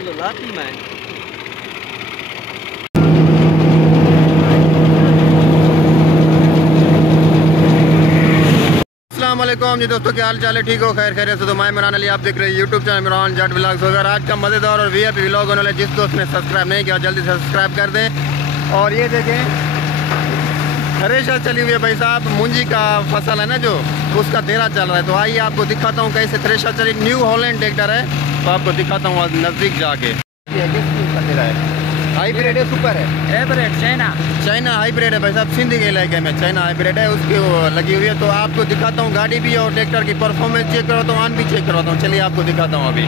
Tractor जो लाती मैं अस्सलामुअलैकुम जी दोस्तों, क्या हाल चाल है? ठीक हो? खैर खैरियत से? तो मैं इमरान अली, आप देख रहे हैं यूट्यूब चैनल इमरान जट व्लॉग्स। अगर आज का मज़ेदार और वीआईपी व्लॉग होने वाला, जिस दोस्त ने सब्सक्राइब नहीं किया जल्दी से सब्सक्राइब कर दें। और ये देखें थ्रेशर चली हुई है भाई साहब, मूंजी का फसल है ना जो, उसका देरा चल रहा है। तो आइए आपको दिखाता हूँ कैसे थ्रेशर चली। न्यू हॉलैंड ट्रैक्टर है, तो आपको दिखाता हूँ नज़दीक जाके। हाइब्रिड है, सुपर है, हाइब्रिड चाइना हाइब्रिड है भाई साहब, सिंध के इलाके में चाइना हाइब्रिड है, उसकी वो लगी हुई है। तो आपको दिखाता हूँ गाड़ी भी और ट्रैक्टर की परफॉर्मेंस चेक करवाता हूँ, ऑन भी चेक करवाता हूँ। चलिए आपको दिखाता हूँ अभी।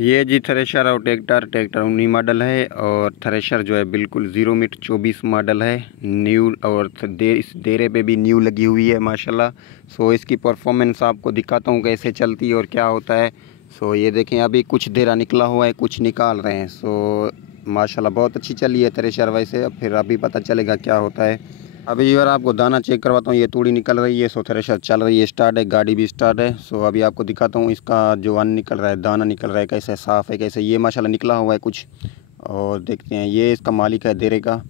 ये जी थ्रेशर और ट्रैक्टर 19 मॉडल है, और थ्रेशर जो है बिल्कुल 0-24 मॉडल है, न्यू। और इस देरे पे भी न्यू लगी हुई है माशाल्लाह। सो इसकी परफॉर्मेंस आपको दिखाता हूँ कैसे चलती है और क्या होता है। सो ये देखें, अभी कुछ देरा निकला हुआ है, कुछ निकाल रहे हैं। सो माशाल्लाह बहुत अच्छी चली है थ्रेशर वैसे। अब फिर अभी पता चलेगा क्या होता है। अभी यार आपको दाना चेक करवाता हूँ, ये तूड़ी निकल रही है। सो थ्रेशर चल रही है, स्टार्ट है, गाड़ी भी स्टार्ट है। सो अभी आपको दिखाता हूँ इसका जो अन्न निकल रहा है, दाना निकल रहा है, कैसे साफ़ है, कैसे ये माशाल्लाह निकला हुआ है कुछ। और देखते हैं, ये इसका मालिक है देरे का।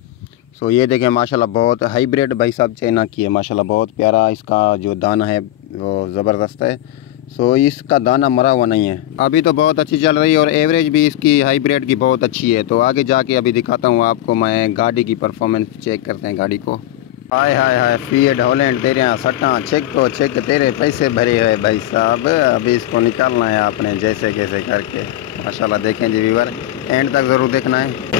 सो ये देखें माशाल्लाह बहुत हाइब्रिड भाई साहब चाइना की है माशाल्लाह, बहुत प्यारा। इसका जो दाना है वो ज़बरदस्त है। सो इसका दाना मरा हुआ नहीं है। अभी तो बहुत अच्छी चल रही है, और एवरेज भी इसकी हाइब्रिड की बहुत अच्छी है। तो आगे जाके अभी दिखाता हूँ आपको मैं गाड़ी की परफॉर्मेंस। चेक करते हैं गाड़ी को। हाय हाय हाय, फीएट हॉलैंड तेरे यहाँ सट्टा चेक तो चेक, तेरे पैसे भरे हुए भाई साहब। अभी इसको निकालना है आपने जैसे कैसे करके माशाल्लाह। देखें जी व्यूअर, एंड तक ज़रूर देखना है।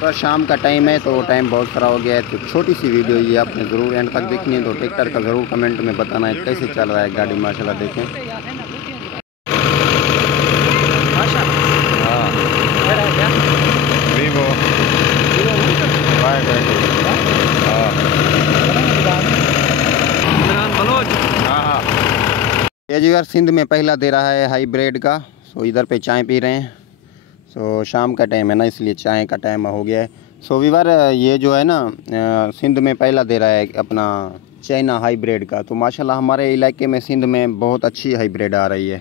तो शाम का टाइम है, तो टाइम बहुत सारा हो गया है। तो छोटी सी वीडियो ये आपने ज़रूर एंड तक देखनी है। तो ट्रैक्टर का ज़रूर कमेंट में बताना है कैसे चल रहा है गाड़ी माशाल्लाह। देखें हाँ, वीवो हाँ हाँ। ये जी यार सिंध में पहला दे रहा है हाइब्रिड का। सो इधर पे चाय पी रहे हैं। सो शाम का टाइम है ना, इसलिए चाय का टाइम हो गया है। सो वीवर ये जो है ना सिंध में पहला दे रहा है अपना चाइना हाइब्रिड का। तो माशाल्लाह हमारे इलाके में सिंध में बहुत अच्छी हाइब्रिड आ रही है।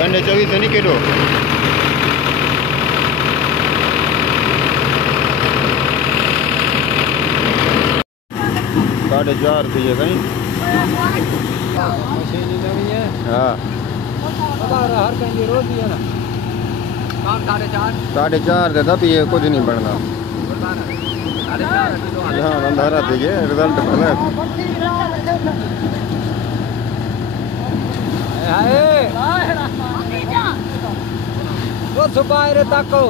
घंटे 24 नहीं किलो 4.5 थी कहीं। हाँ 4.5 दे तब ये कुछ नहीं बढ़ना। हाँ बंधारा थी ये रिजल्ट वो छुपाए रे ताको